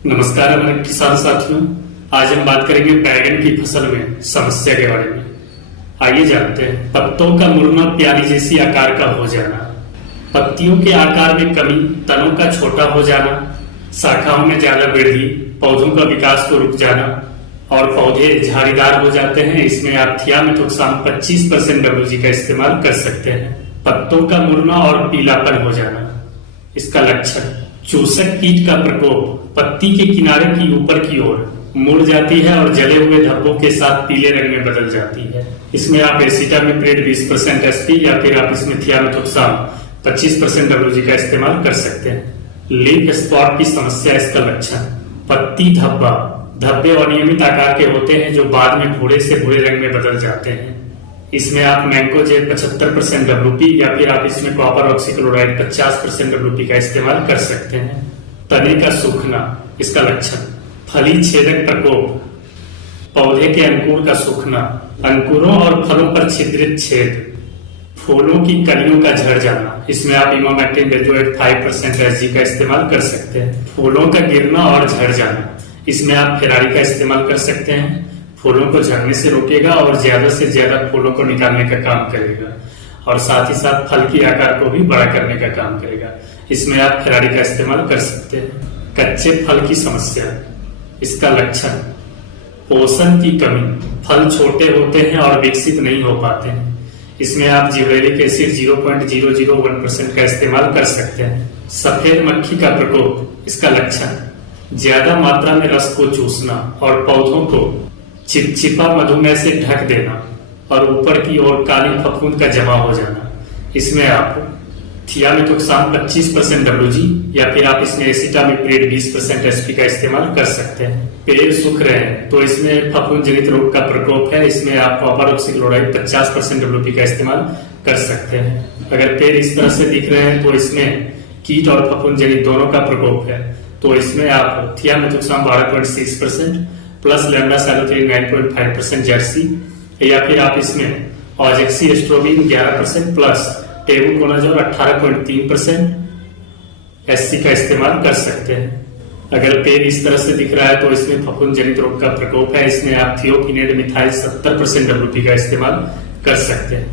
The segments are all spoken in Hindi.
नमस्कार हमारे किसान साथियों। आज हम बात करेंगे बैगन की फसल में समस्या के बारे में। आइए जानते हैं। पत्तों का मुड़ना, प्याली जैसी आकार का हो जाना, पत्तियों के आकार में कमी, तनों का छोटा हो जाना, शाखाओं में ज्यादा वृद्धि, पौधों का विकास को रुक जाना और पौधे झाड़ीदार हो जाते हैं। इसमें आप थियामेथोक्साम 25% WG का इस्तेमाल कर सकते हैं। पत्तों का मुड़ना और पीलापन हो जाना, इसका लक्षण: चूसक कीट का प्रकोप, पत्ती के किनारे की ऊपर की ओर मुड़ जाती है और जले हुए धब्बों के साथ पीले रंग में बदल जाती है। इसमें आप एसिटामिप्रिड 20% SP या फिर आप इसमें थियामेथोक्साम 25% WG का इस्तेमाल कर सकते हैं। लीफ स्पॉट की समस्या, इसका लक्षण: पत्ती धब्बा, धब्बे अनियमित आकार के होते हैं जो बाद में भूरे से भूरे रंग में बदल जाते हैं। इसमें आप मैंकोजेब 75% WP या फिर आप इसमें कॉपर ऑक्सीक्लोराइड 50% WP का इस्तेमाल कर सकते हैं। तने का सूखना, इसका लक्षण: फली छेदक प्रकोप, पौधे के अंकुर का सूखना, अंकुरों और फलों पर छिद्रित छेद, फूलों की कलियों का झड़ जाना। इसमें आप इमामेक्टिन बेंजोएट 5% SG का इस्तेमाल कर सकते हैं। फूलों का गिरना और झड़ जाना, इसमें आप फेरारी का इस्तेमाल कर सकते हैं। फूलों को झड़ने से रोकेगा और ज्यादा से ज्यादा फूलों को निकालने का काम करेगा और साथ ही साथ फल की आकार को भी बड़ा करने का काम करेगा। इसमें आप फेरारी का इस्तेमाल कर सकते हैं। कच्चे फल की समस्या, इसका लक्षण: पोषण की कमी, फल छोटे होते हैं और विकसित नहीं हो पाते हैं। इसमें आप जिब्रेलिक एसिड 0.001% का इस्तेमाल कर सकते हैं। सफेद मक्खी का प्रकोप, इसका लक्षण: ज्यादा मात्रा में रस को चूसना और पौधों को चिपचिपा मधुमेह से ढक देना और ऊपर की ओर काली फफूंद का जमा हो जाना। इसमें आप थियामेथोक्साम 25% WG या फिर आप इसमें एसिटामिप्रिड 20% SP का इस्तेमाल कर सकते हैं। पेड़ सूख रहे हैं तो इसमें फफूंद जनित रोग का प्रकोप है। इसमें आप कॉपर ऑक्सीक्लोराइड 50% WP का इस्तेमाल कर सकते हैं। अगर पेड़ इस तरह से दिख रहे हैं तो इसमें कीट और फफूंद जनित दोनों का प्रकोप है, तो इसमें आप थियामेथोक्साम 12.6% प्लस लैम्डासाइलोथ्रिन 9.5% जर्सी या फिर आप इसमें ऑजेक्सीएस्ट्रोबिन 11% प्लस टेबुकोनाजोल 18.3% SC का इस्तेमाल कर सकते हैं। अगर पेड़ इस तरह से दिख रहा है तो इसमें फफूंद जनित रोग का प्रकोप है। इसमें आप थियोकिनेट मिथाइल 70% WP का इस्तेमाल कर सकते हैं।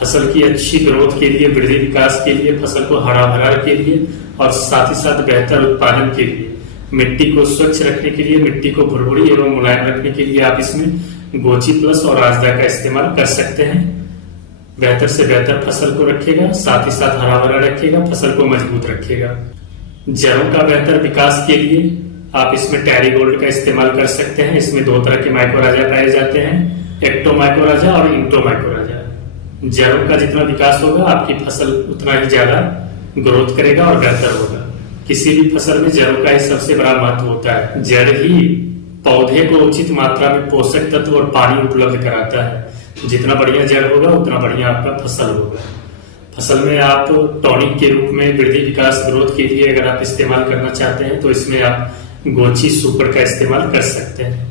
फसल की अच्छी ग्रोथ के लिए, वृद्धि विकास के लिए, फसल को हरा भरा के लिए और साथ ही साथ बेहतर उत्पादन के लिए, मिट्टी को स्वच्छ रखने के लिए, मिट्टी को भुरभुरी एवं मुलायम रखने के लिए आप इसमें गोची प्लस और राजदा का इस्तेमाल कर सकते हैं। बेहतर से बेहतर फसल को रखेगा, साथ ही साथ हरा भरा रखेगा, फसल को मजबूत रखेगा। जड़ों का बेहतर विकास के लिए आप इसमें टैरीगोल्ड का इस्तेमाल कर सकते हैं। इसमें दो तरह के माइकोराजा पाए जाते हैं, एक्टोमाइकोराजा और इंटोमाइकोराजा। जड़ों का जितना विकास होगा आपकी फसल उतना ही ज्यादा ग्रोथ करेगा और बेहतर होगा। किसी भी फसल में जड़ों का ही सबसे बड़ा महत्व होता है। जड़ ही पौधे को उचित मात्रा में पोषक तत्व और पानी उपलब्ध कराता है। जितना बढ़िया जड़ होगा उतना बढ़िया आपका फसल होगा। फसल में आप टॉनिक के रूप में वृद्धि विकास ग्रोथ के लिए अगर आप इस्तेमाल करना चाहते हैं तो इसमें आप गोची सुपर का इस्तेमाल कर सकते हैं।